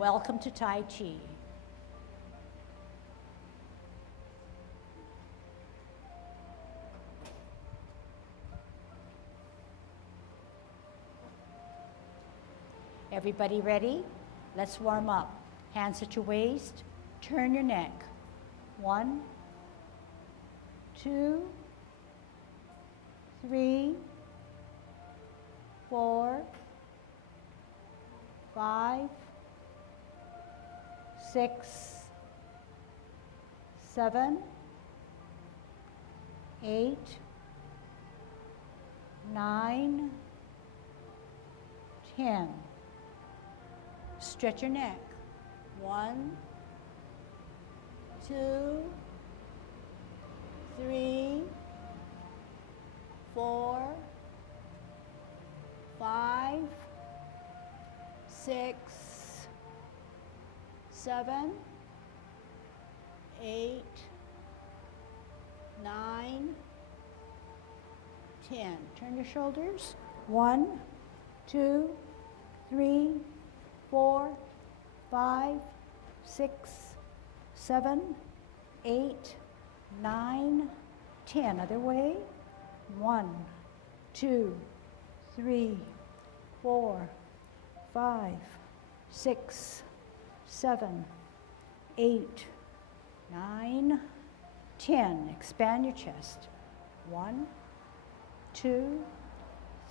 Welcome to Tai Chi. Everybody ready? Let's warm up. Hands at your waist. Turn your neck. 1, 2, 3, 4, 5, 6, 7, 8, 9, 10. Stretch your neck. 1, 2, 3, 4, 5, 6, 7, 8, 9, 10. Turn your shoulders. 1, 2, 3, 4, 5, 6, 7, 8, 9, 10. Other way. 1, 2, 3, 4, 5, 6, 7, 8, 9, 10. Expand your chest. 1, 2,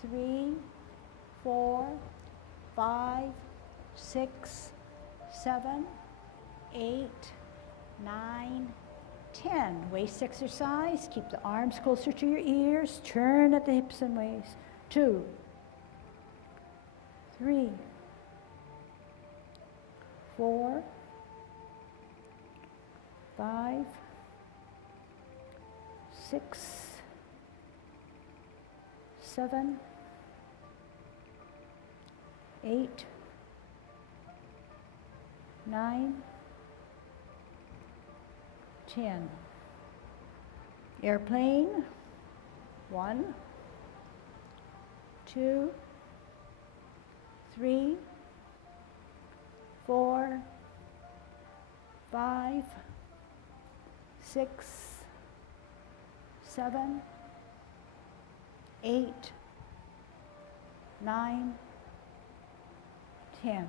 3, 4, 5, 6, 7, 8, 9, 10. Waist exercise. Keep the arms closer to your ears. Turn at the hips and waist. 2, 3, 4, 5, 6, 7, 8, 9, 10. Airplane. 1, 2, 3, 4, 5, 6, 7, 8, 9, 10.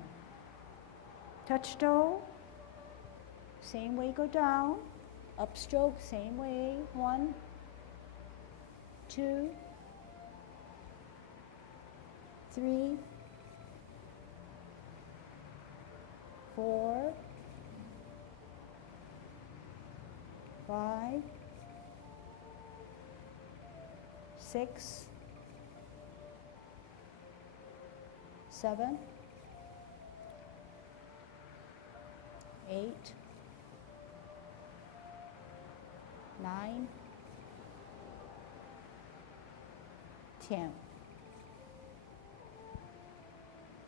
Touch toe. Same way, go down. Upstroke, same way. 1, 2, 3, 4, 5, 6, 7, 8, 9, 10.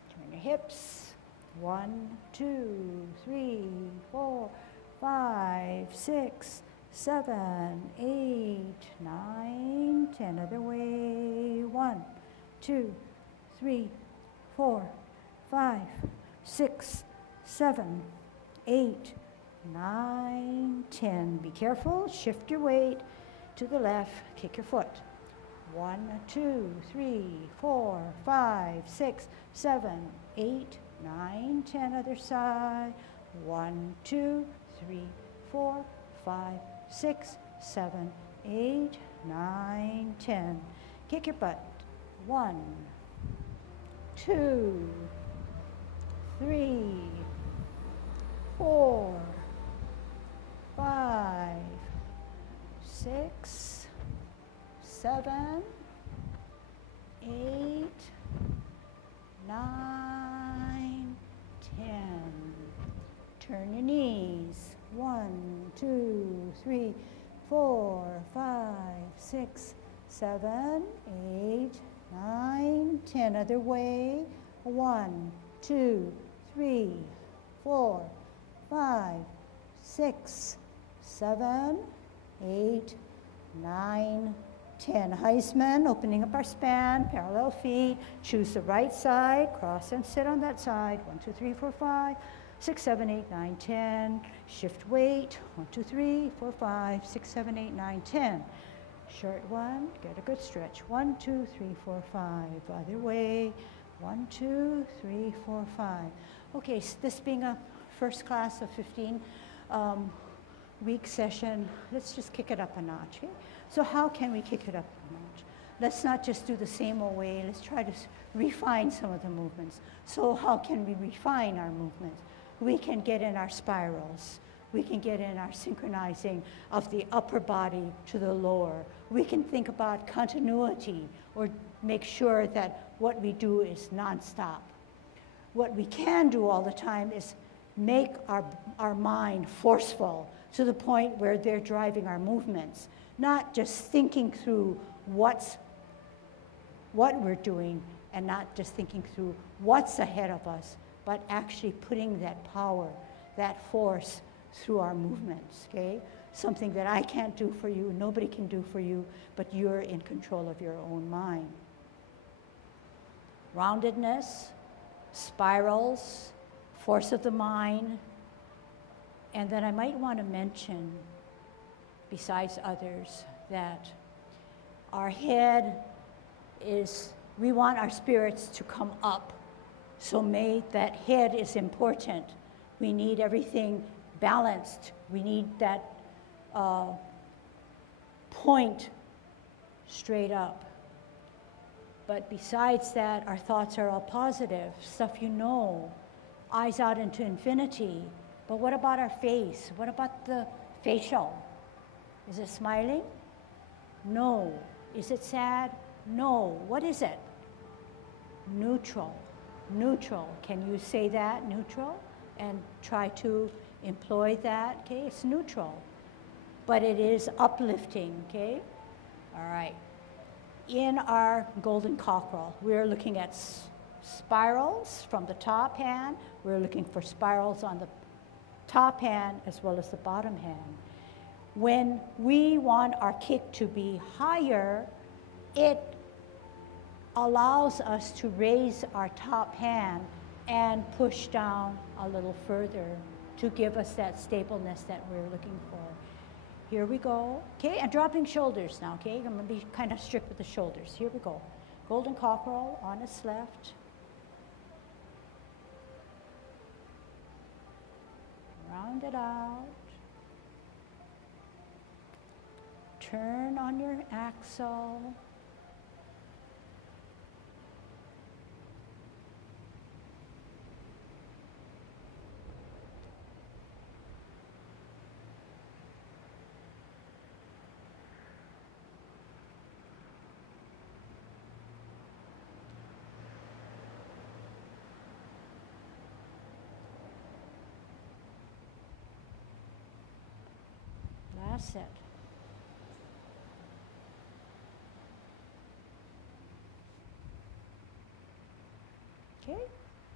Turn your hips. 1, 2, 3, 4, 5, 6, 7, 8, 9, 10. Other way. 1, 2, 3, 4, 5, 6, 7, 8, 9, 10. Be careful. Shift your weight to the left. Kick your foot. 1, 2, 3, 4, 5, 6, 7, 8, 9, 10. Other side. 1, 2, 3, 4, 5, 6, 7, 8, 9, 10. Kick your butt. 1, 2, 3, 4, 5, 6, 7, 8, 9, 10. Turn your knees. 1, 2, 3, 4, 5, 6, 7, 8, 9, 10. Other way. 1, 2, 3, 4, 5, 6, 7, 8, 9, 10. Heisman, opening up our span, parallel feet. Choose the right side, cross and sit on that side. 1, 2, 3, 4, 5. 6, 7, 8, 9, 10. Shift weight. 1, 2, 3, 4, 5, 6, 7, 8, 9, 10. Short one, get a good stretch. 1, 2, 3, 4, 5. Other way. 1, 2, 3, 4, 5. Okay, so this being a first class of 15 week session, let's just kick it up a notch. Okay? So how can we kick it up a notch? Let's not just do the same old way. Let's try to refine some of the movements. So how can we refine our movements? We can get in our spirals. We can get in our synchronizing of the upper body to the lower. We can think about continuity or make sure that what we do is nonstop. What we can do all the time is make our mind forceful to the point where they're driving our movements, not just thinking through what we're doing and not just thinking through what's ahead of us, but actually putting that power, that force through our movements, okay? Something that I can't do for you, nobody can do for you, but you're in control of your own mind. Roundedness, spirals, force of the mind, and then I might want to mention, besides others, that our head is, we want our spirits to come up, so that head is important. We need everything balanced. We need that point straight up. But besides that, our thoughts are all positive, stuff you know, eyes out into infinity. But what about our face? What about the facial? Is it smiling? No. Is it sad? No. What is it? Neutral. Neutral. Can you say that, neutral? And try to employ that, okay? It's neutral. But it is uplifting, okay? All right. In our golden cockerel, we're looking at spirals from the top hand. We're looking for spirals on the top hand as well as the bottom hand. When we want our kick to be higher, it allows us to raise our top hand and push down a little further to give us that stableness that we're looking for. Here we go. Okay, and dropping shoulders now, okay? I'm gonna be kind of strict with the shoulders. Here we go. Golden cockerel on its left. Round it out. Turn on your axle. Last set. Okay,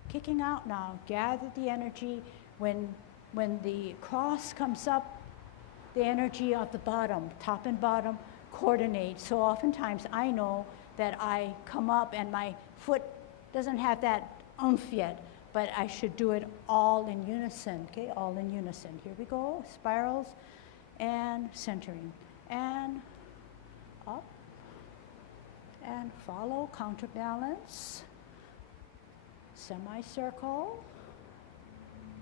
kicking out now. Gather the energy. When the cross comes up, the energy of the bottom, top and bottom, coordinate. So oftentimes I know that I come up and my foot doesn't have that oomph yet, but I should do it all in unison, okay? All in unison. Here we go, spirals and centering. And up and follow, counterbalance. Semicircle,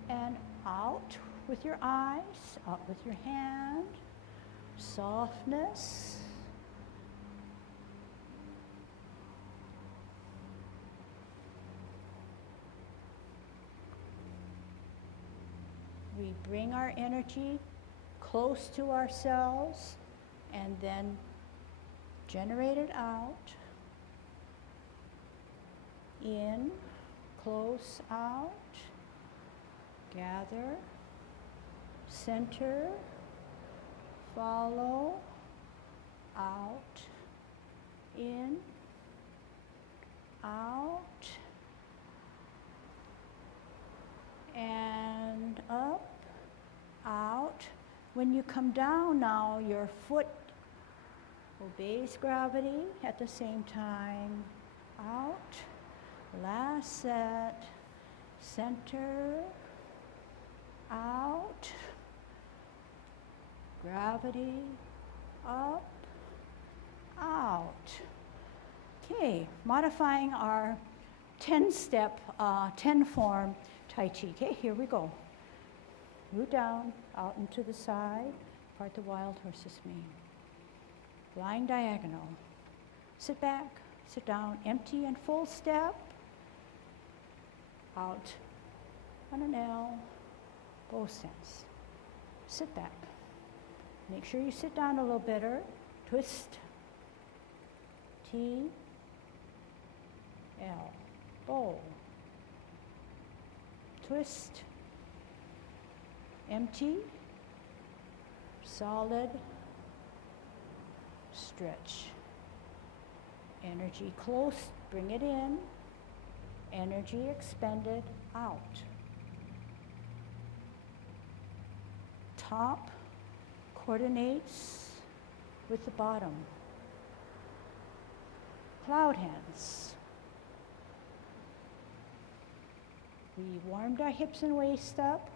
and out with your eyes, out with your hand, softness. We bring our energy close to ourselves and then generate it out, in, close out, gather, center, follow, out, in, out, and up, out. When you come down now, your foot obeys gravity at the same time, out. Last set, center, out, gravity, up, out. Okay, modifying our 10-step, 10-form Tai Chi. Okay, here we go. Root down, out and to the side, part the wild horse's mane. Lying diagonal. Sit back, sit down, empty and full step. Out on an L, both sides. Sit back. Make sure you sit down a little better. Twist. T, L, bow. Twist. Empty. Solid. Stretch. Energy close, bring it in. Energy expended, out. Top coordinates with the bottom. Cloud hands. We warmed our hips and waist up.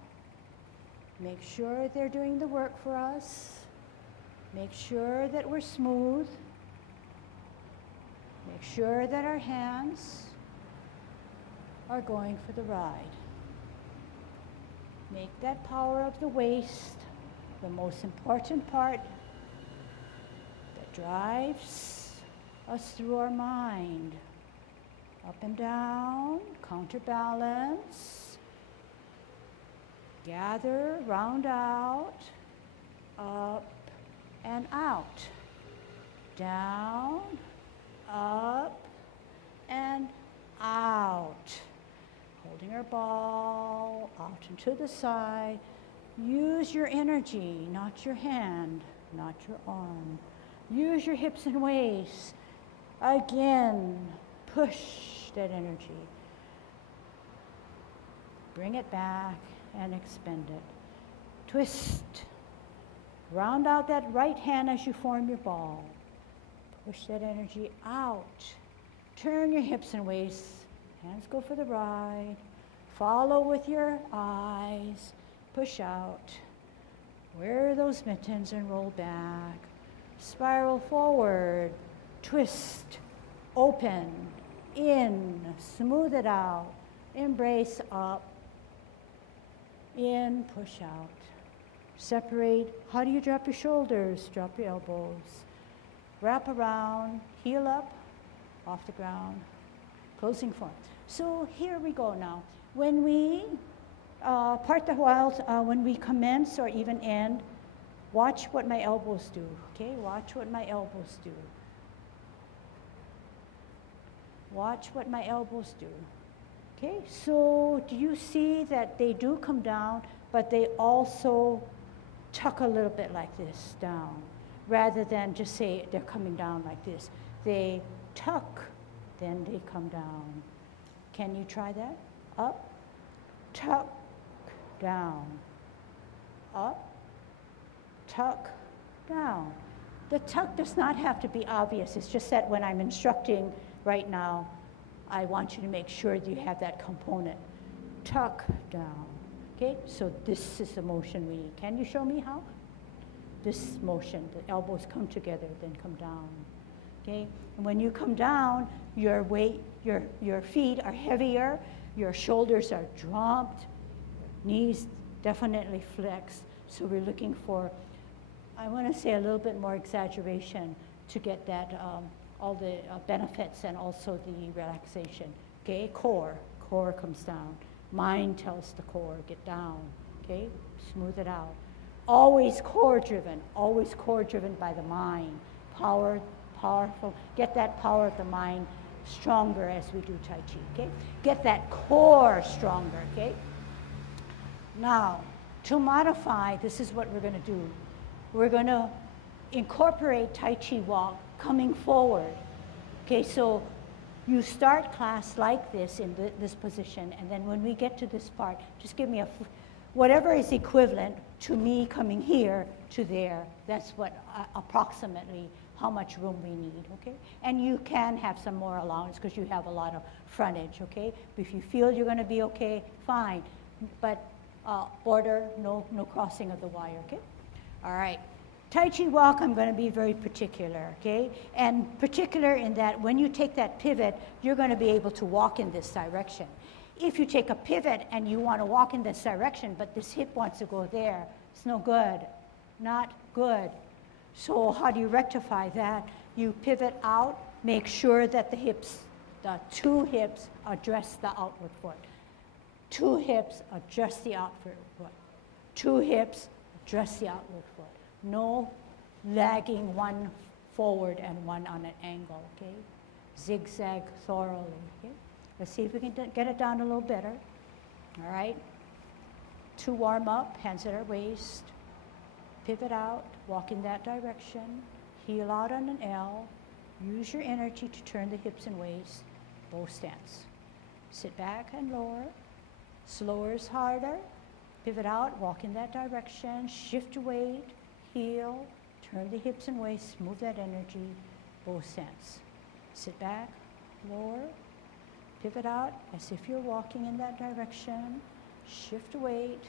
Make sure they're doing the work for us. Make sure that we're smooth. Make sure that our hands are going for the ride. Make that power of the waist the most important part that drives us through our mind. Up and down, counterbalance. Gather, round out, up and out. Down, up and out. Holding our ball out and to the side. Use your energy, not your hand, not your arm. Use your hips and waist. Again, push that energy. Bring it back and expend it. Twist. Round out that right hand as you form your ball. Push that energy out. Turn your hips and waist. Hands go for the ride. Follow with your eyes. Push out. Wear those mittens and roll back. Spiral forward. Twist. Open. In. Smooth it out. Embrace up. In. Push out. Separate. How do you drop your shoulders? Drop your elbows. Wrap around. Heel up. Off the ground. Closing form. So here we go now. When we part the wild, when we commence or even end, watch what my elbows do, okay? Watch what my elbows do. Watch what my elbows do, okay? So do you see that they do come down, but they also tuck a little bit like this down, rather than just say they're coming down like this. They tuck, then they come down. Can you try that? Up, tuck, down. Up, tuck, down. The tuck does not have to be obvious. It's just that when I'm instructing right now, I want you to make sure that you have that component. Tuck, down. Okay, so this is the motion we need. Can you show me how? This motion, the elbows come together, then come down. Okay, and when you come down, your weight, your feet are heavier, your shoulders are dropped, knees definitely flexed. So we're looking for, I want to say a little bit more exaggeration to get that, all the benefits and also the relaxation. Okay, core comes down. Mind tells the core, get down. Okay, smooth it out. Always core driven by the mind. Powerful. Get that power of the mind stronger as we do Tai Chi, okay? Get that core stronger, okay? Now, to modify, this is what we're going to do. We're going to incorporate Tai Chi walk coming forward. Okay, so you start class like this in this position, and then when we get to this part, just give me whatever is equivalent to me coming here to there. That's what approximately how much room we need, okay? And you can have some more allowance because you have a lot of frontage, okay? If you feel you're going to be okay, fine. But border, no crossing of the wire, okay? All right. Tai Chi walk, I'm going to be very particular, okay? And particular in that when you take that pivot, you're going to be able to walk in this direction. If you take a pivot and you want to walk in this direction, but this hip wants to go there, it's no good. Not good. So how do you rectify that? You pivot out, make sure that the two hips address the outward foot. Two hips address the outward foot. Two hips address the outward foot. No lagging one forward and one on an angle, okay? Zigzag thoroughly, okay? Let's see if we can get it down a little better. All right? To warm up, hands at our waist. Pivot out, walk in that direction. Heel out on an L. Use your energy to turn the hips and waist. Bow stance. Sit back and lower. Slower is harder. Pivot out, walk in that direction. Shift your weight. Heel, turn the hips and waist, move that energy, bow stance. Sit back, lower, pivot out as if you're walking in that direction, shift weight,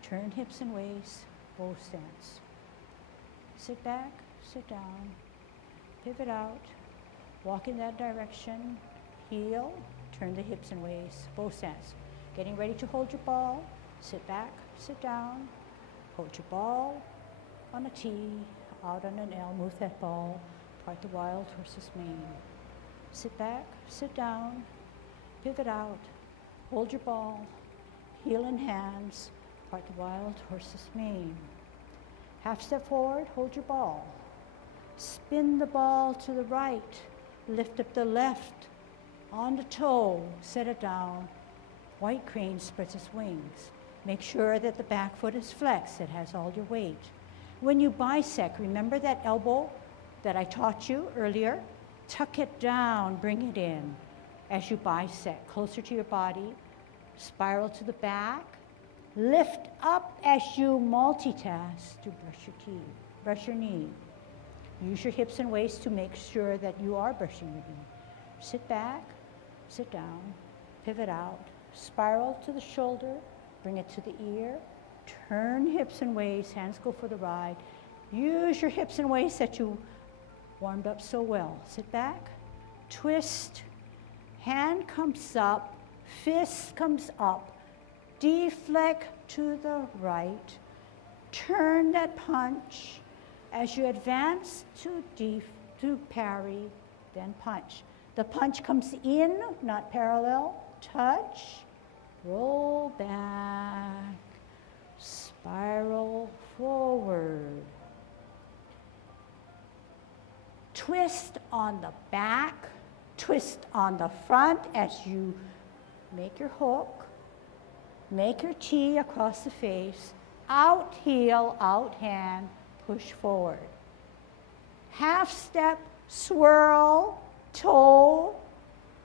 turn hips and waist, bow stance. Sit back, sit down, pivot out, walk in that direction, heel, turn the hips and waist, bow stance. Getting ready to hold your ball, sit back, sit down, hold your ball, on a T, out on an L, move that ball, part the wild horse's mane. Sit back, sit down, pivot out, hold your ball, heel in hands, part the wild horse's mane. Half step forward, hold your ball. Spin the ball to the right, lift up the left, on the toe, set it down. White crane spreads its wings. Make sure that the back foot is flexed, it has all your weight. When you bisect, remember that elbow that I taught you earlier? Tuck it down, bring it in as you bisect, closer to your body. Spiral to the back. Lift up as you multitask to brush your knee. Use your hips and waist to make sure that you are brushing your knee. Sit back, sit down, pivot out, spiral to the shoulder, bring it to the ear. Turn hips and waist, hands go for the ride. Use your hips and waist that you warmed up so well. Sit back, twist, hand comes up, fist comes up, deflect to the right, turn that punch. As you advance to parry, then punch. The punch comes in, not parallel, touch, roll back, spiral forward. Twist on the back, twist on the front as you make your hook, make your T across the face, out heel, out hand, push forward. Half step, swirl, toe,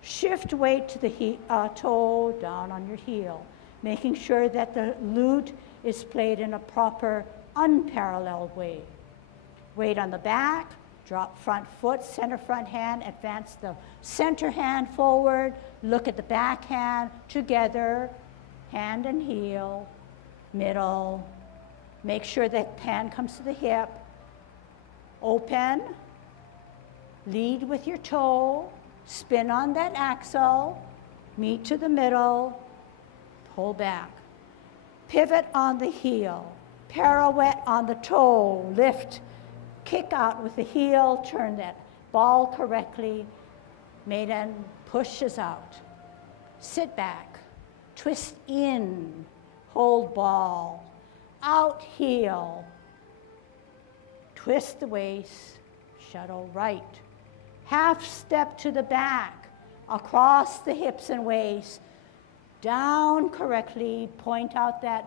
shift weight to the toe down on your heel, making sure that the lute is played in a proper, unparalleled way. Weight on the back, drop front foot, center front hand, advance the center hand forward, look at the back hand, together, hand and heel, middle. Make sure that hand comes to the hip. Open, lead with your toe, spin on that axle, meet to the middle, pull back. Pivot on the heel, pirouette on the toe, lift, kick out with the heel, turn that ball correctly, maiden pushes out. Sit back, twist in, hold ball, out heel, twist the waist, shuttle right. Half step to the back, across the hips and waist, down correctly, point out that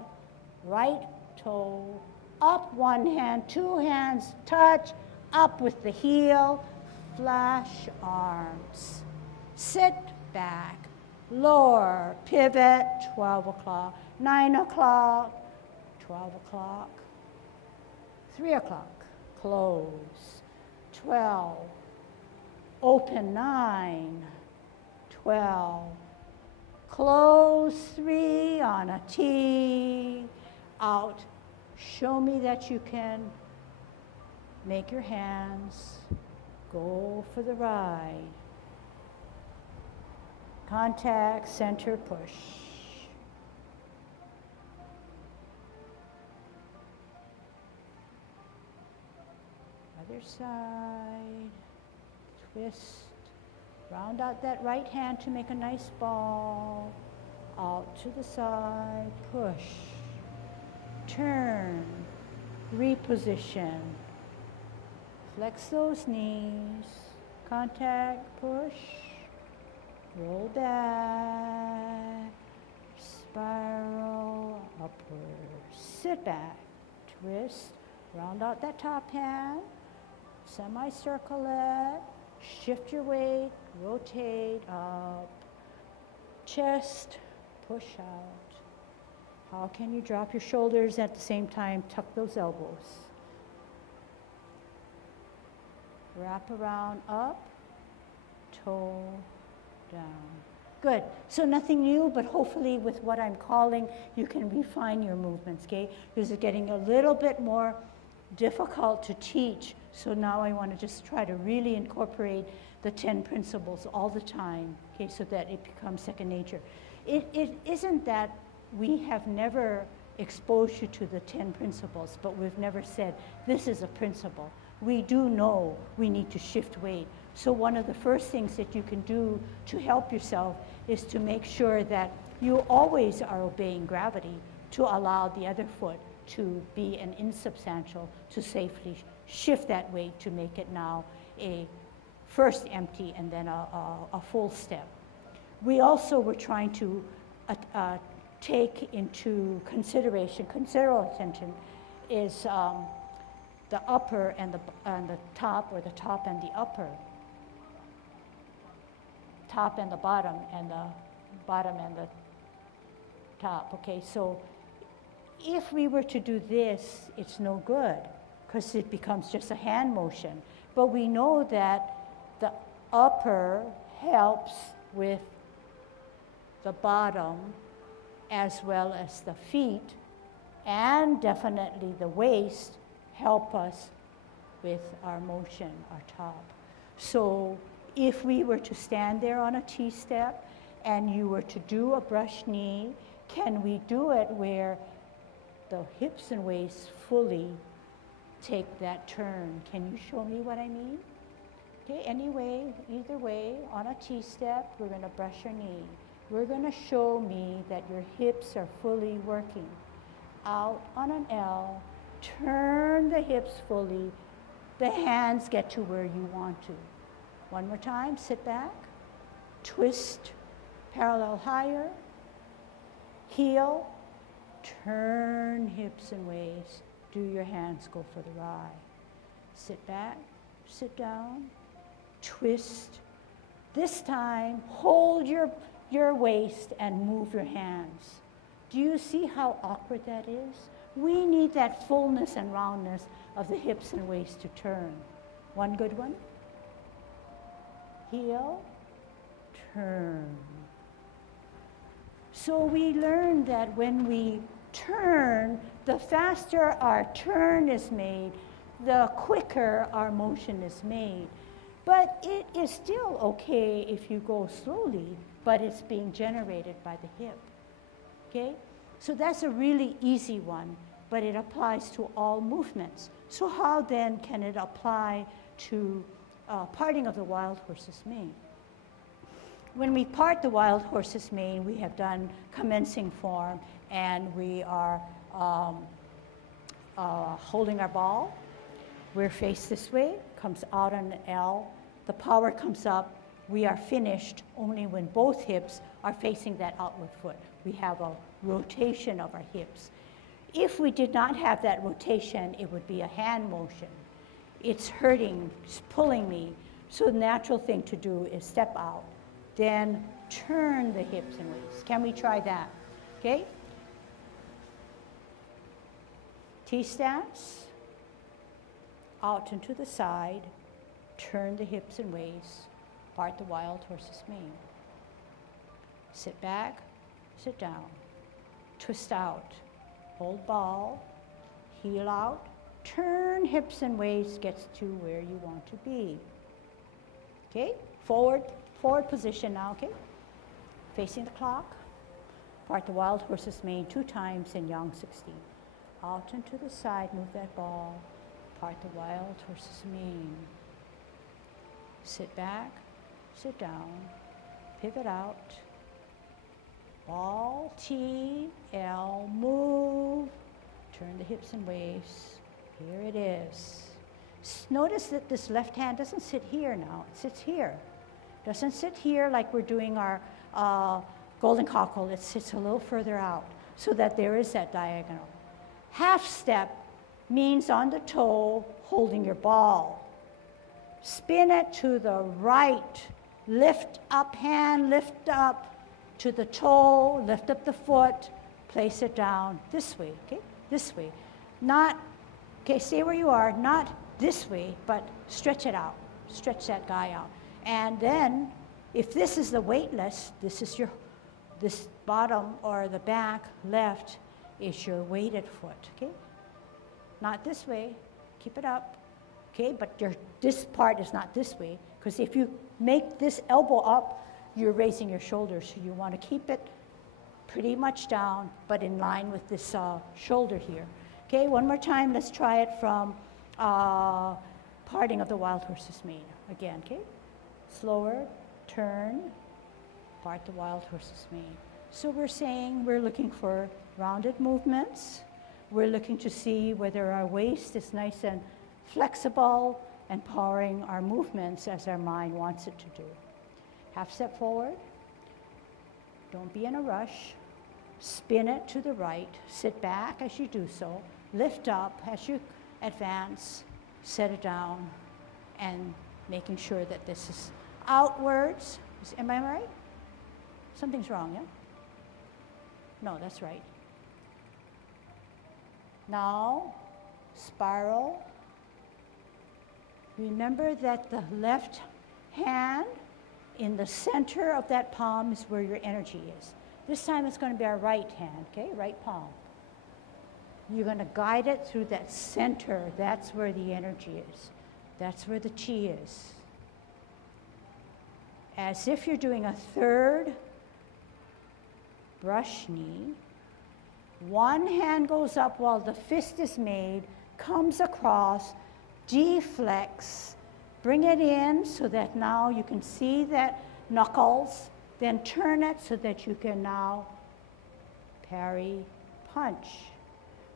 right toe, up one hand, two hands, touch, up with the heel, flash arms. Sit back, lower, pivot, 12 o'clock, 9 o'clock, 12 o'clock, 3 o'clock, close, 12, open 9, 12, Close 3 on a T. Out. Show me that you can make your hands go for the ride. Contact, center, push. Other side. Twist. Round out that right hand to make a nice ball. Out to the side. Push. Turn. Reposition. Flex those knees. Contact. Push. Roll back. Spiral. Upward. Sit back. Twist. Round out that top hand. Semicircle it. Shift your weight. Rotate up. Chest. Push out. How can you drop your shoulders at the same time? Tuck those elbows. Wrap around, up, toe, down. Good. So nothing new, but hopefully with what I'm calling, you can refine your movements, okay? Because it's getting a little bit more difficult to teach. So now I want to just try to really incorporate the 10 principles all the time, okay, so that it becomes second nature. It isn't that we have never exposed you to the 10 principles, but we've never said, this is a principle. We do know we need to shift weight. So one of the first things that you can do to help yourself is to make sure that you always are obeying gravity to allow the other foot to be an insubstantial, to safely shift that weight to make it now a first empty and then a full step. We also were trying to take into consideration, considerable attention, is the upper and the top, or the top and the upper, top and the bottom and the top. Okay, so if we were to do this, it's no good because it becomes just a hand motion. But we know that the upper helps with the bottom as well as the feet, and definitely the waist help us with our motion, our top. So if we were to stand there on a T-step and you were to do a brush knee, can we do it where the hips and waist fully take that turn? Can you show me what I mean? Okay, anyway, either way, on a T-step, we're going to brush your knee. We're going to show me that your hips are fully working. Out on an L, turn the hips fully. The hands get to where you want to. One more time, sit back, twist, parallel higher, heel, turn hips and waist. Do your hands go for the ride. Sit back, sit down, twist. This time, hold your waist and move your hands. Do you see how awkward that is? We need that fullness and roundness of the hips and waist to turn. One good one. Heel, turn. So we learned that when we turn, the faster our turn is made, the quicker our motion is made. But it is still okay if you go slowly, but it's being generated by the hip. Okay? So that's a really easy one, but it applies to all movements. So how then can it apply to parting of the wild horse's mane? When we part the wild horse's mane, we have done commencing form, and we are holding our ball. We're faced this way, comes out on an L. The power comes up. We are finished only when both hips are facing that outward foot. We have a rotation of our hips. If we did not have that rotation, it would be a hand motion. It's hurting, it's pulling me. So the natural thing to do is step out, then turn the hips and waist. Can we try that? Okay? T-stance, out and to the side, turn the hips and waist, part the wild horse's mane. Sit back, sit down. Twist out, hold ball, heel out, turn hips and waist, gets to where you want to be. Okay, forward position now, okay? Facing the clock, part the wild horse's mane 2 times in Yang 60. Out and to the side, move that ball, part the wild horse's mane. Sit back, sit down, pivot out, ball, T, L, move, turn the hips and waist. Here it is. Notice that this left hand doesn't sit here now, it sits here. Doesn't sit here like we're doing our golden cockle, it sits a little further out so that there is that diagonal. Half step means on the toe, holding your ball. Spin it to the right, lift up hand, lift up to the toe, lift up the foot, place it down this way, okay? This way. Not, okay, stay where you are, not this way, but stretch it out. Stretch that guy out. And then, if this is the weightless, this is your, this bottom or the back left is your weighted foot, okay? Not this way, keep it up, okay? But this part is not this way, because if you make this elbow up, you're raising your shoulders, so you want to keep it pretty much down, but in line with this shoulder here. Okay, one more time, let's try it from parting of the wild horse's mane. Again, okay? Slower, turn, part the wild horse's mane. So we're saying we're looking for rounded movements. We're looking to see whether our waist is nice and flexible and powering our movements as our mind wants it to do. Half step forward. Don't be in a rush. Spin it to the right. Sit back as you do so. Lift up as you advance. Set it down. And making sure that this is outwards. Am I right? Something's wrong, yeah? No, that's right. Now, spiral. Remember that the left hand in the center of that palm is where your energy is. This time it's going to be our right hand, okay? Right palm. You're going to guide it through that center. That's where the energy is. That's where the chi is. As if you're doing a third brush knee. One hand goes up while the fist is made, comes across, deflex, bring it in so that now you can see that knuckles, then turn it so that you can now parry, punch.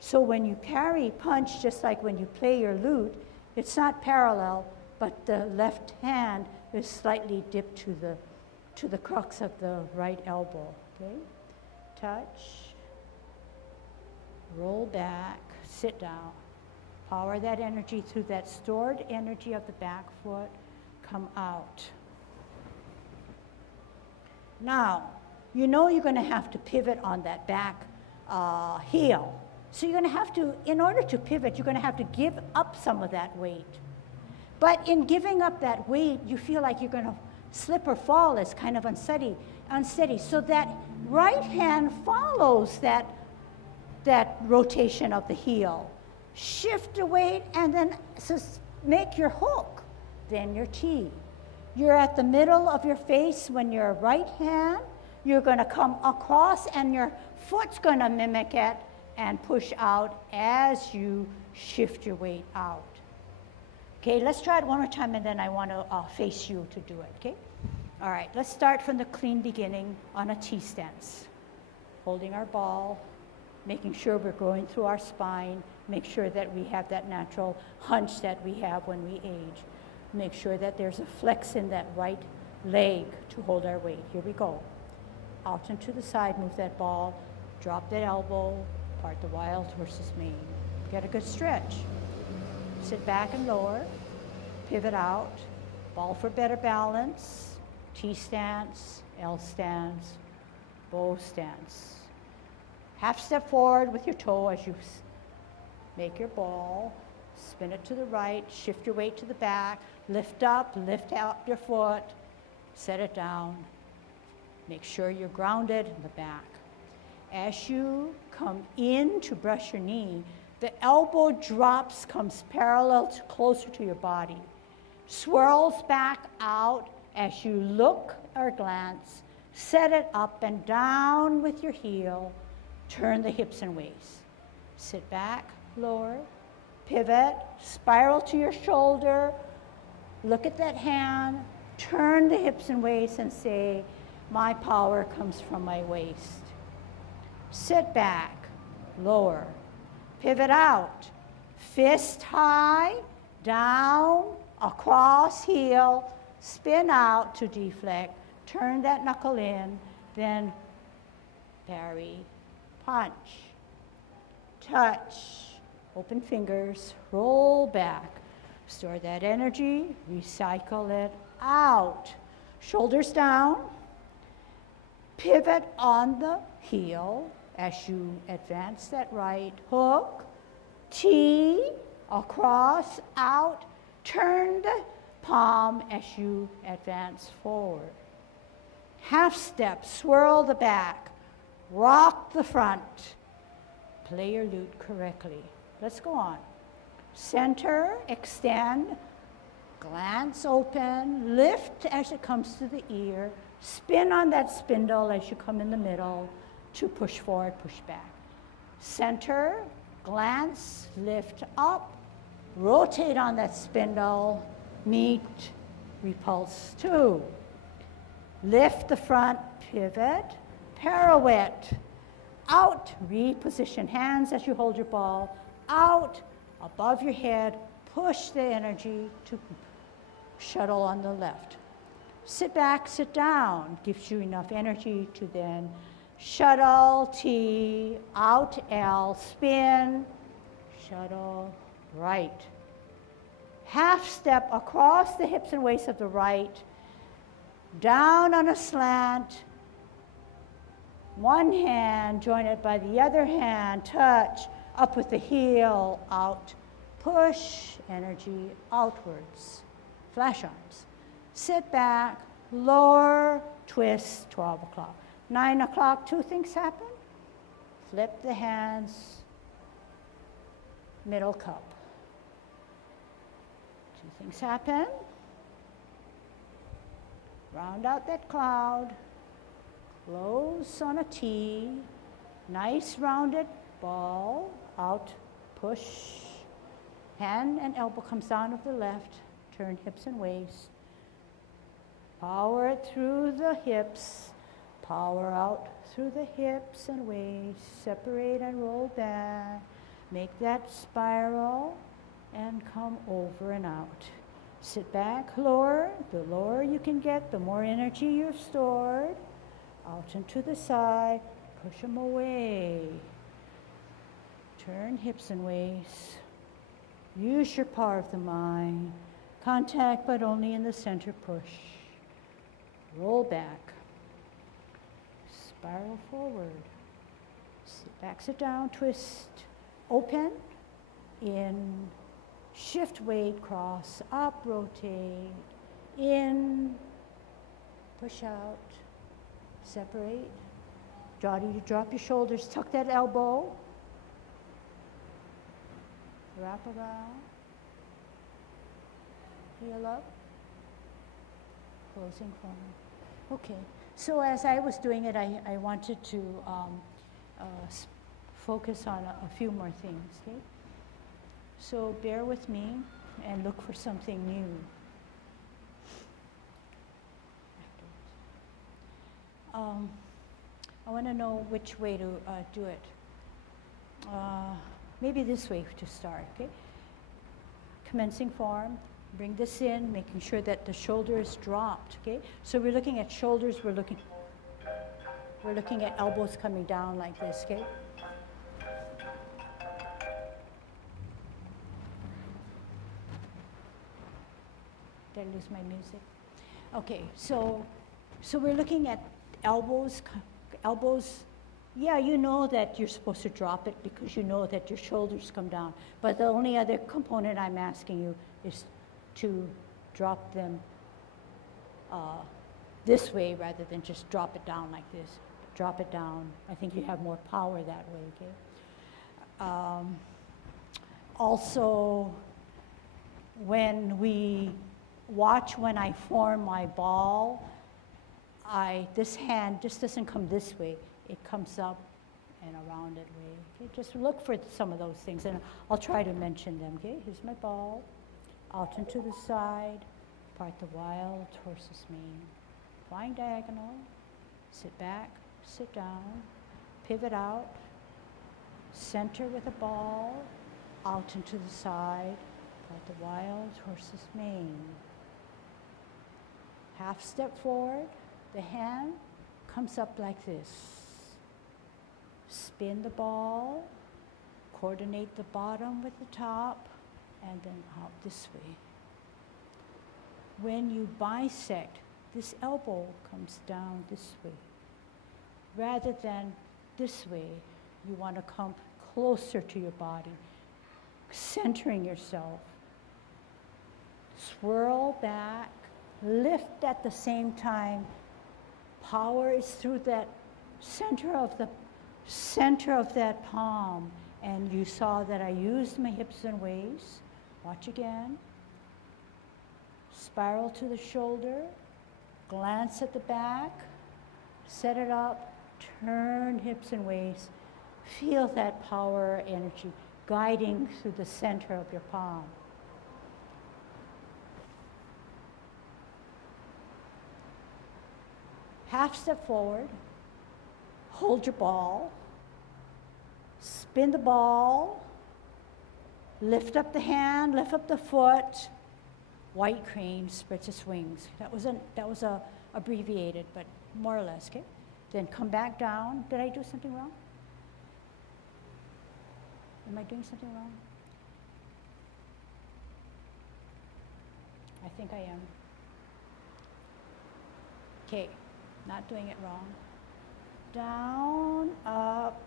So when you parry, punch, just like when you play your lute, it's not parallel, but the left hand is slightly dipped to the crux of the right elbow, okay? Touch, roll back, sit down. Power that energy through that stored energy of the back foot, come out. Now, you know you're going to have to pivot on that back heel. So you're going to have to, in order to pivot, you're going to have to give up some of that weight. But in giving up that weight, you feel like you're going to slip or fall. It's kind of unsteady. So that right hand follows that rotation of the heel. Shift the weight and then make your hook, then your T. You're at the middle of your face when your right hand, you're going to come across and your foot's going to mimic it and push out as you shift your weight out. Okay, let's try it one more time and then I want to face you to do it, okay? All right, let's start from the clean beginning on a T stance. Holding our ball, making sure we're going through our spine, make sure that we have that natural hunch that we have when we age. Make sure that there's a flex in that right leg to hold our weight. Here we go. Out and to the side, move that ball, drop that elbow, part the wild horse's mane. Get a good stretch. Sit back and lower, pivot out, ball for better balance, T stance, L stance, bow stance. Half step forward with your toe as you make your ball, spin it to the right, shift your weight to the back, lift up, lift out your foot, set it down, Make sure you're grounded in the back. As you come in to brush your knee, the elbow drops, comes parallel to closer to your body. Swirls back out as you look or glance. Set it up and down with your heel. Turn the hips and waist. Sit back, lower, pivot, spiral to your shoulder. Look at that hand. Turn the hips and waist and say, my power comes from my waist. Sit back, lower, pivot out, fist high, down, across heel, spin out to deflect, turn that knuckle in, then parry, punch, touch, open fingers, roll back, store that energy, recycle it out, shoulders down, pivot on the heel as you advance that right hook, T, across, out, turn the palm as you advance forward. Half step, swirl the back, rock the front, play your lute correctly. Let's go on. Center, extend, glance open, lift as it comes to the ear, spin on that spindle as you come in the middle to push forward, push back. Center, glance, lift up, rotate on that spindle, meet, repulse 2. Lift the front, pivot, pirouette, out, reposition hands as you hold your ball, out, above your head, push the energy to shuttle on the left. Sit back, sit down, gives you enough energy to then shuttle, T, out, L, spin, shuttle, right. Half step across the hips and waist of the right, down on a slant, one hand joined by the other hand, touch, up with the heel, out, push, energy outwards, flash arms. Sit back, lower, twist, 12 o'clock. 9 o'clock, 2 things happen. Flip the hands, middle cup. 2 things happen. Round out that cloud, close on a T, nice rounded ball, out, push, hand and elbow comes down of the left, turn hips and waist, power it through the hips, power out through the hips and waist, separate and roll back, make that spiral and come over and out. Sit back, lower. The lower you can get, the more energy you've stored. Out and to the side, push them away. Turn hips and waist. Use your power of the mind. Contact, but only in the center push. Roll back. Spiral forward. Sit back, sit down, twist, open, in, shift weight, cross, up, rotate, in, push out, separate. Drop your shoulders, tuck that elbow, wrap around, heel up, closing forward. Okay, so as I was doing it, I wanted to focus on a few more things, okay? So bear with me and look for something new. I want to know which way to do it. Maybe this way to start, okay? Commencing form, bring this in, making sure that the shoulder is dropped, okay? So we're looking at shoulders, we're looking at elbows coming down like this, okay? Did I lose my music? Okay, so we're looking at elbows. Yeah, you know that you're supposed to drop it because you know that your shoulders come down. But the only other component I'm asking you is to drop them this way rather than just drop it down like this. Drop it down. I think you have more power that way, okay? Also, when we watch when I form my ball, this hand just doesn't come this way. It comes up and around that way. Okay? Just look for some of those things, and I'll try to mention them. Okay, here's my ball. Out and to the side. Part the wild horse's mane. Flying diagonal. Sit back. Sit down. Pivot out. Center with a ball. Out and to the side. Part the wild horse's mane. Half step forward. The hand comes up like this. Spin the ball, coordinate the bottom with the top, and then out this way. When you bisect, this elbow comes down this way. Rather than this way, you want to come closer to your body, centering yourself. Swirl back, lift at the same time. Power is through that center of that palm, and you saw that I used my hips and waist. Watch again. Spiral to the shoulder, glance at the back, set it up, turn hips and waist. Feel that power energy guiding through the center of your palm. Half step forward, hold your ball, spin the ball, lift up the hand, lift up the foot, white crane spreads its wings. That was abbreviated, but more or less, okay? Then come back down. Did I do something wrong? Am I doing something wrong? I think I am. Okay. Not doing it wrong. Down, up,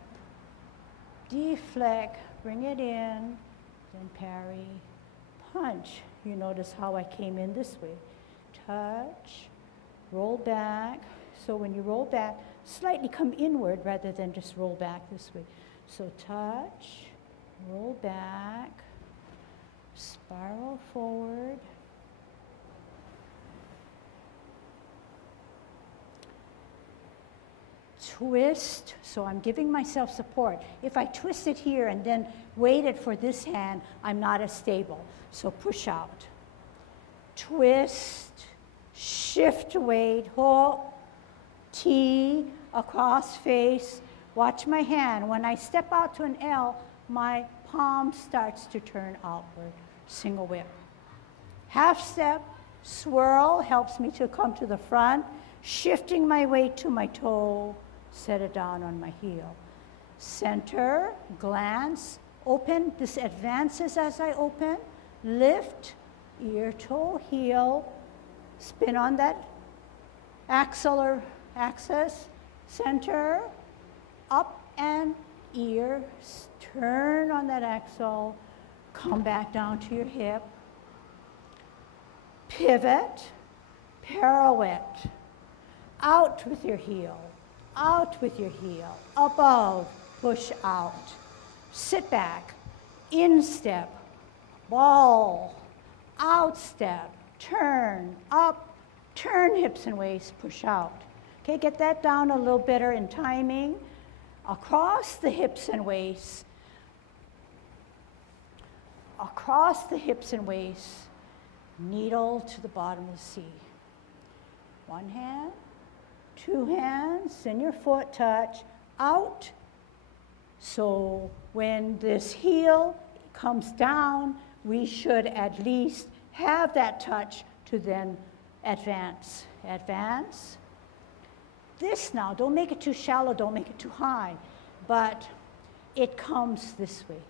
deflect, bring it in, then parry, punch. You notice how I came in this way. Touch, roll back. So when you roll back, slightly come inward rather than just roll back this way. So touch, roll back, spiral forward. Twist, so I'm giving myself support. If I twist it here and then waited for this hand, I'm not as stable. So push out. Twist, shift weight, hold, T, across face. Watch my hand. When I step out to an L, my palm starts to turn outward. Single whip. Half step, swirl, helps me to come to the front, shifting my weight to my toe. Set it down on my heel. Center, glance, open. This advances as I open. Lift, ear, toe, heel. Spin on that axle or axis. Center, up and ear. Turn on that axle. Come back down to your hip. Pivot, pirouette. Out with your heel. Out with your heel, above, push out. Sit back, instep, ball, out step, turn, up, turn hips and waist, push out. Okay, get that down a little better in timing. Across the hips and waist, across the hips and waist, needle to the bottom of the sea. One hand, two hands, and your foot touch, out. So when this heel comes down, we should at least have that touch to then advance. Advance. This now, don't make it too shallow, don't make it too high, but it comes this way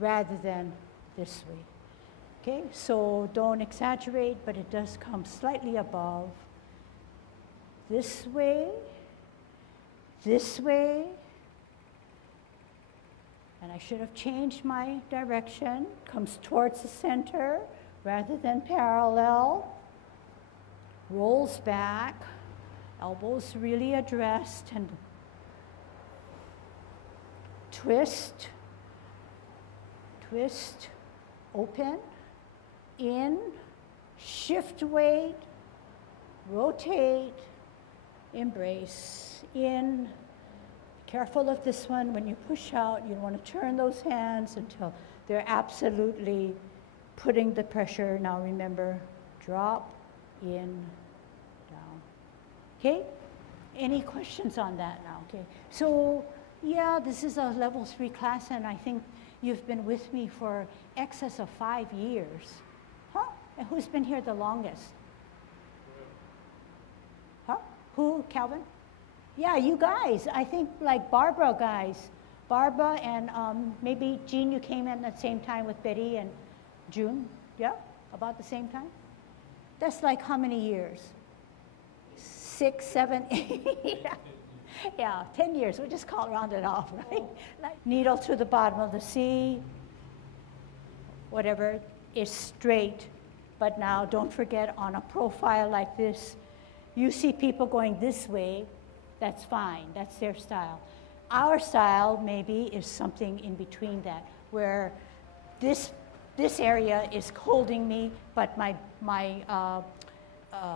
rather than this way. Okay, so don't exaggerate, but it does come slightly above. This way, and I should have changed my direction, comes towards the center rather than parallel, rolls back, Elbows really addressed, and twist, twist, open, in, shift weight, rotate, embrace, in. Careful of this one. When you push out, you want to turn those hands until they're absolutely putting the pressure. Now remember, drop, in, down. Okay? Any questions on that now? Okay. So, yeah, this is a level 3 class, and I think you've been with me for excess of 5 years. Huh? And who's been here the longest? Huh? Who, Calvin? Yeah, you guys. I think like Barbara guys. Barbara and maybe Jean, you came in at the same time with Betty and June. Yeah, about the same time. That's like how many years? 6, 7, 8. Yeah, 10 years. We'll just call it rounded off, right? Like needle to the bottom of the sea. Whatever is straight. But now don't forget, on a profile like this, you see people going this way. That's fine. That's their style. Our style maybe is something in between that, where this area is holding me, but my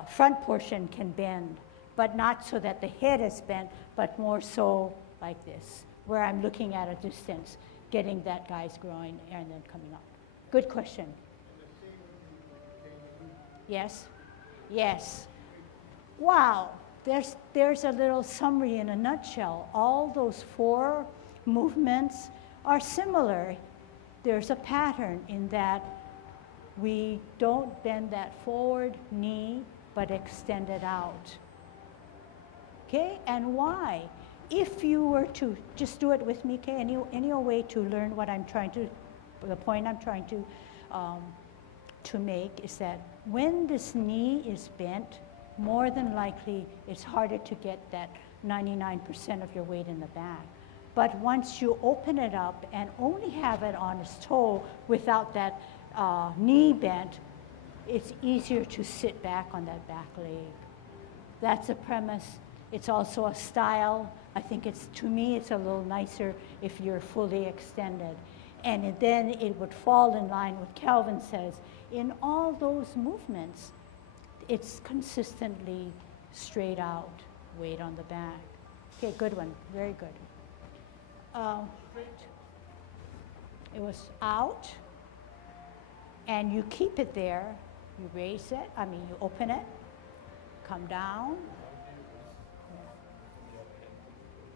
front portion can bend, but not so that the head is bent, but more so like this, where I'm looking at a distance, getting that guy's groin and then coming up. Good question. Yes? Yes. Wow. There's a little summary in a nutshell. All those 4 movements are similar. There's a pattern in that we don't bend that forward knee, but extend it out. Okay, and why? If you were to, just do it with me, okay, any way to learn what I'm trying to, the point I'm trying to make is that when this knee is bent, more than likely, it's harder to get that 99% of your weight in the back. But once you open it up and only have it on its toe without that knee bent, it's easier to sit back on that back leg. That's a premise. It's also a style. I think it's, to me, it's a little nicer if you're fully extended. And then it would fall in line with Calvin says. In all those movements, it's consistently straight out, weight on the back. Okay, good one, very good. It was out, and you keep it there. You raise it, you open it, come down.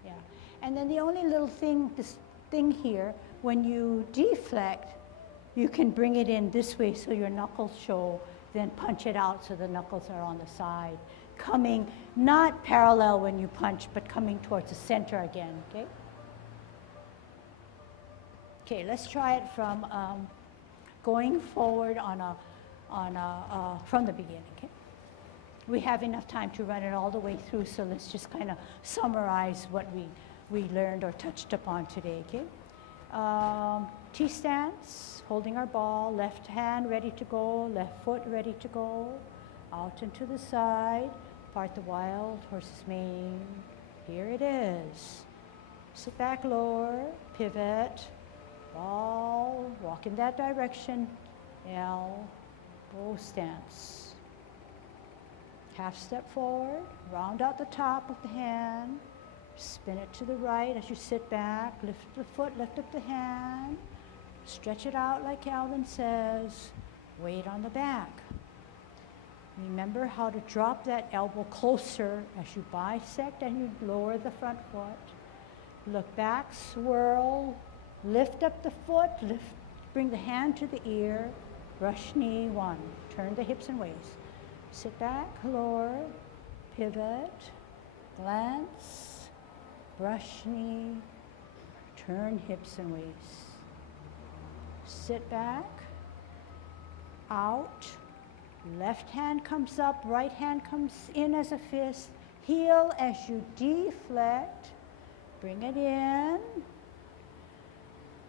Yeah. And then the only little thing, this thing here, when you deflect, you can bring it in this way so your knuckles show, then punch it out so the knuckles are on the side. Coming, not parallel when you punch, but coming towards the center again, okay? Okay, let's try it from going forward from the beginning, okay? We have enough time to run it all the way through, so let's just kind of summarize what we learned or touched upon today, okay? T-stance, holding our ball, left hand ready to go, left foot ready to go, out and to the side, part the wild horse's mane. Here it is. Sit back, lower, pivot, ball, walk in that direction, L, bow stance. Half step forward, round out the top of the hand, spin it to the right as you sit back, lift the foot, lift up the hand, stretch it out like Calvin says, weight on the back. Remember how to drop that elbow closer as you bisect and you lower the front foot. Look back, swirl, lift up the foot, bring the hand to the ear, brush knee, 1, turn the hips and waist. Sit back, lower, pivot, glance, brush knee, turn hips and waist. Sit back, out, left hand comes up, right hand comes in as a fist, heel as you deflect, bring it in,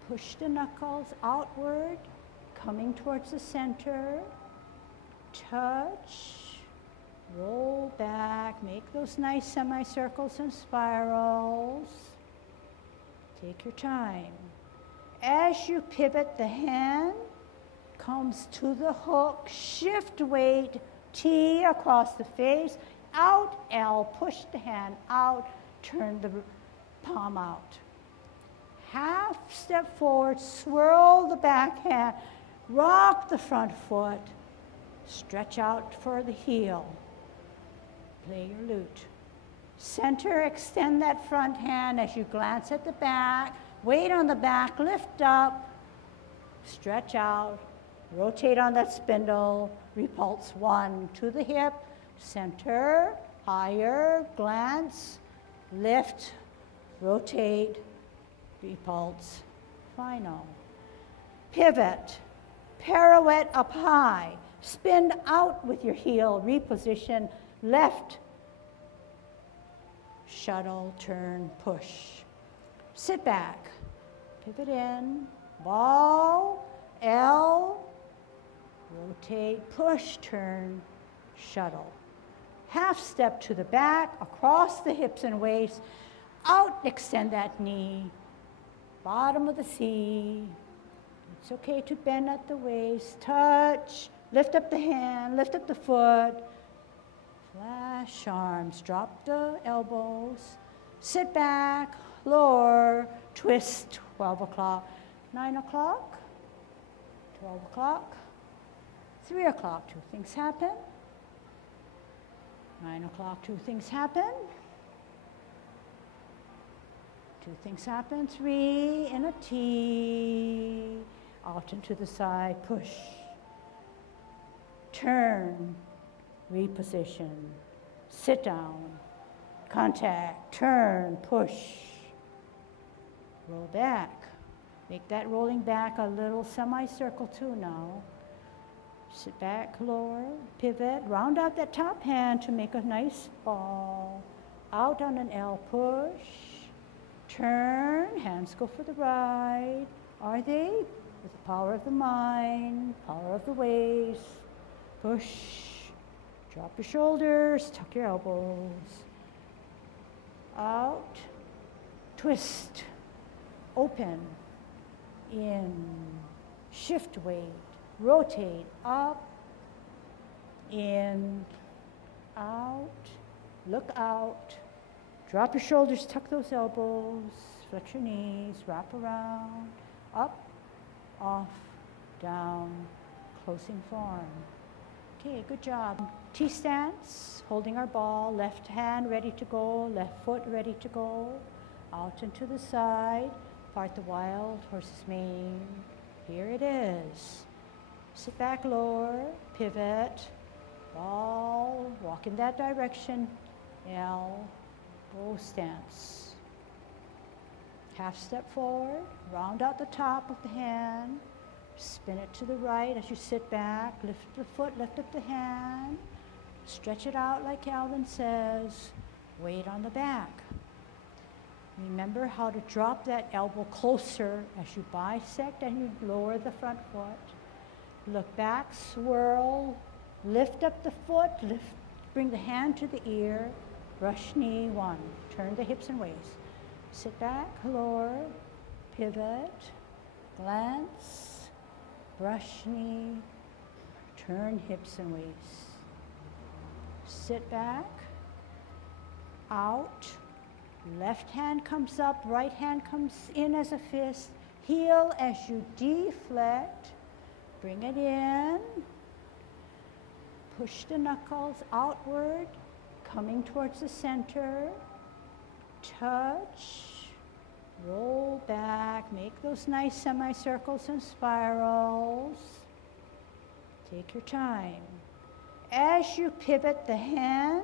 push the knuckles outward, coming towards the center, touch, roll back, make the those nice semicircles and spirals. Take your time. As you pivot, the hand comes to the hook, shift weight, T across the face, out, L, push the hand out, turn the palm out. Half step forward, swirl the back hand, rock the front foot, stretch out for the heel. Play your lute. Center, extend that front hand as you glance at the back, weight on the back, lift up, stretch out, rotate on that spindle, repulse 1 to the hip, center, higher, glance, lift, rotate, repulse, final. Pivot, pirouette up high, spin out with your heel, reposition, left, shuttle, turn, push. Sit back, pivot in, ball, L, rotate, push, turn, shuttle. Half step to the back, across the hips and waist, out, extend that knee, bottom of the C. It's okay to bend at the waist, touch, lift up the hand, lift up the foot, flash arms, drop the elbows, sit back, lower, twist, 12 o'clock, 9 o'clock, 12 o'clock, 3 o'clock, 2 things happen, 9 o'clock, 2 things happen, 2 things happen, 3 in a T, out and to the side, push, turn, reposition, sit down, contact, turn, push, roll back. Make that rolling back a little semicircle too now. Sit back, lower, pivot, round out that top hand to make a nice ball. Out on an L, push, turn, hands go for the right. Are they? With the power of the mind, power of the waist, push, drop your shoulders, tuck your elbows. Out, twist, open, in, shift weight, rotate, up, in, out, look out, drop your shoulders, tuck those elbows, flex your knees, wrap around, up, off, down, closing form. Okay, good job. T-stance, holding our ball, left hand ready to go, left foot ready to go, out and to the side, part the wild horse's mane. Here it is. Sit back, lower, pivot, ball, walk in that direction, L, bow stance. Half step forward, round out the top of the hand, spin it to the right as you sit back, lift the foot, lift up the hand, stretch it out like Calvin says, weight on the back. Remember how to drop that elbow closer as you bisect and you lower the front foot. Look back, swirl, lift up the foot, lift, bring the hand to the ear, brush knee, 1, turn the hips and waist. Sit back, lower, pivot, glance, brush knee, turn hips and waist. Sit back, out, left hand comes up, right hand comes in as a fist, heel as you deflect, bring it in, push the knuckles outward, coming towards the center, touch, roll back, make those nice semicircles and spirals. Take your time. As you pivot, the hand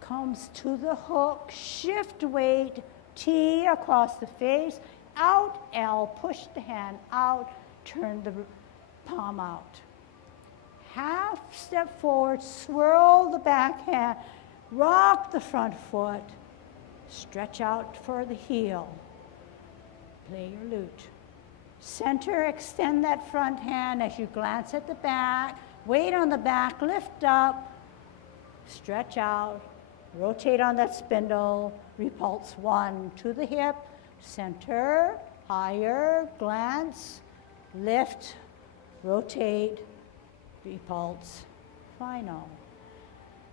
comes to the hook, shift weight, T across the face, out, L, push the hand out, turn the palm out. Half step forward, swirl the back hand, rock the front foot, stretch out for the heel. Play your lute. Center, extend that front hand as you glance at the back, weight on the back, lift up, stretch out, Rotate on that spindle, repulse 1 to the hip, center, higher, glance, lift, rotate, repulse, final.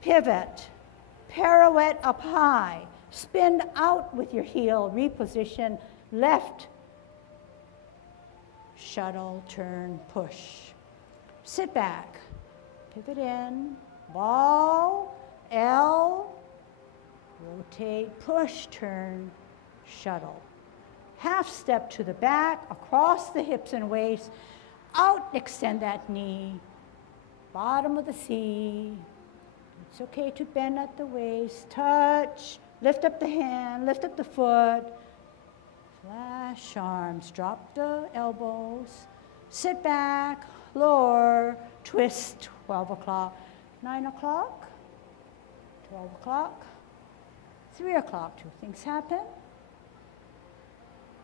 Pivot, pirouette up high, spin out with your heel, reposition, left, shuttle, turn, push. Sit back, pivot in, ball, L, rotate, push, turn, shuttle. Half step to the back, across the hips and waist, out, extend that knee, bottom of the C. It's okay to bend at the waist, touch, lift up the hand, lift up the foot, flash arms, drop the elbows, sit back, lower, twist, 12 o'clock, 9 o'clock, 12 o'clock, 3 o'clock, 2 things happen,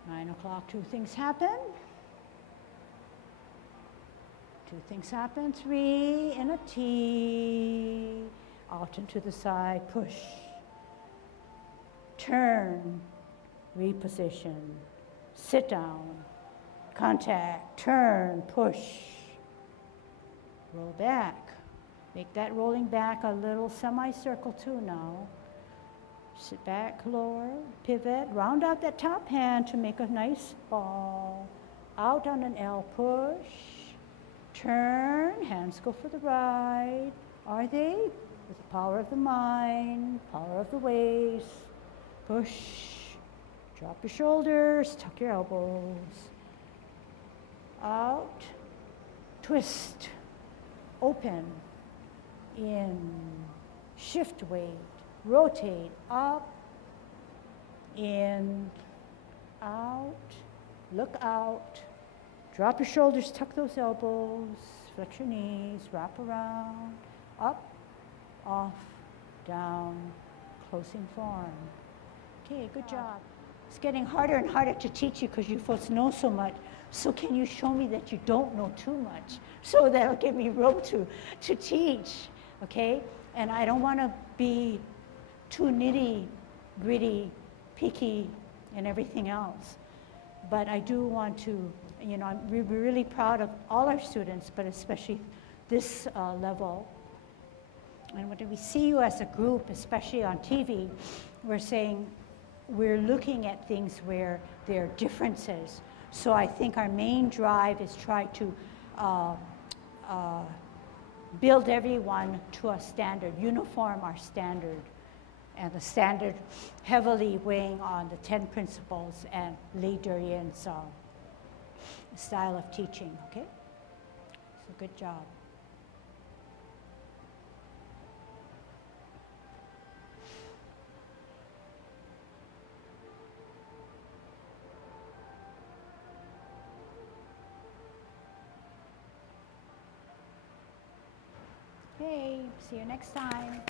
9 o'clock, 2 things happen, 2 things happen, 3 in a T, out and to the side, push, turn, reposition, sit down, contact, turn, push, roll back. Make that rolling back a little semicircle too now. Sit back, lower, pivot, round out that top hand to make a nice ball. Out on an L, push, turn, hands go for the right. Are they? With the power of the mind, power of the waist, push, drop your shoulders, tuck your elbows. Out, twist, open, in, shift weight, rotate, up, in, out, look out, drop your shoulders, tuck those elbows, flex your knees, wrap around, up, off, down, closing form. Okay, good job. It's getting harder and harder to teach you because you folks know so much. So can you show me that you don't know too much? So that'll give me room to teach, okay? And I don't want to be too nitty, gritty, picky, and everything else. But I do want to, you know, we're really proud of all our students, but especially this level. And when we see you as a group, especially on TV, we're saying we're looking at things where there are differences. So I think our main drive is try to build everyone to a standard, uniform our standard, and the standard heavily weighing on the 10 principles and Lee Durian's style of teaching, okay? So good job. Okay, see you next time.